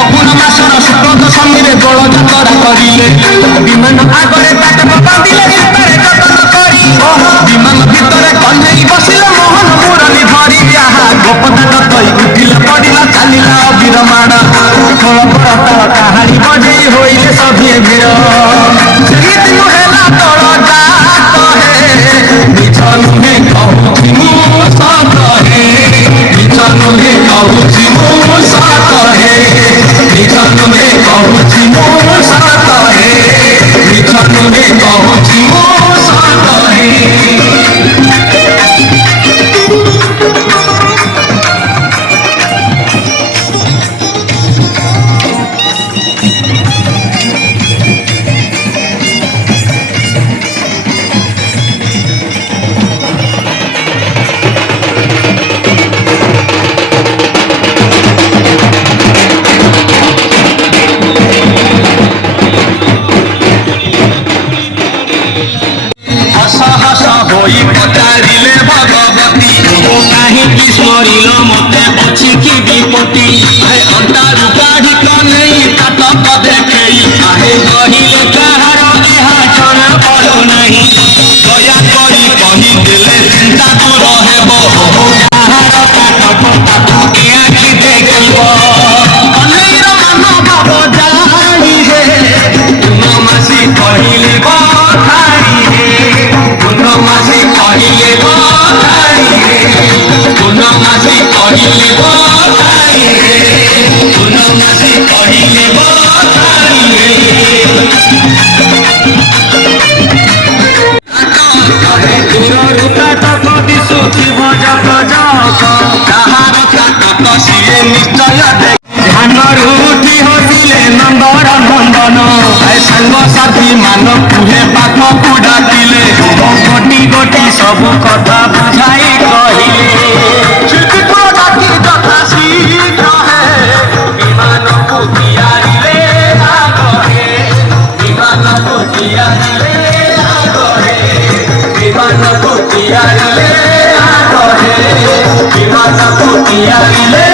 फगुण मासर शुक्ल दशमी रे दोल जातरा करिले विमान आगरे ताटक बांधिले सुतारे जतन करी विमान भितरे कन्हई बसिले मोहन मुरली धरी आहा गोपदान तई उठिले पड़िला चालिला अबीर माड़ खोल परत काहानी बजेई होइले सभिए भिड़ सेही दिन हेला तोड़ जात हे निज नुहे कहूछि मु सत हे निज नुहे कहूछि मु सत हे निज नुहे कहूछि मु सत हे निज नुहे कहूछि मु सत हे पचारिले भगवती कहीं स्मरिल मते अछि कि विपत्ति आए अंतारु काढ़ी कनै ताटक देखई आहे कहिले कहार एहा जन पड़ो नहीं दया करी कहि देले चिंता दूर हेबो कहार ताटक ताटू के आखि देखिबो कन्हैर मन भाव जाई हे मासी कहिले बखाई हे मासी कहिले बखाई हे मासी कहिले बखाई हे मासी कहिले बखाई हे दूरରୁ କାଟକ ଦିଶୁଛି ଭଜ ଭଜକ କାହାର କାଟକ ସିଏ ନିଶ୍ଚୟ ଧ୍ୟାନରୁ ଉଠି ହସିଲେ ନନ୍ଦର ନନ୍ଦନ ସାଙ୍ଗସାଥି ମାନଙ୍କୁ ହେ ପାଖକୁ ଡାକିଲେ ଗୋଟି ଗୋଟି ସବୁ କଥା ବୁଝାଇ କହିଲେ ଡାକି ଯଥା ଶୀଘ୍ର ହେ ବିମାନକୁ ତିଆରିଲେ ଆଗରେ ବିମାନକୁ ତିଆରିଲେ ଆଗରେ ବିମାନକୁ ତିଆରିଲେ ଆଗରେ ବିମାନକୁ ତିଆରିଲେ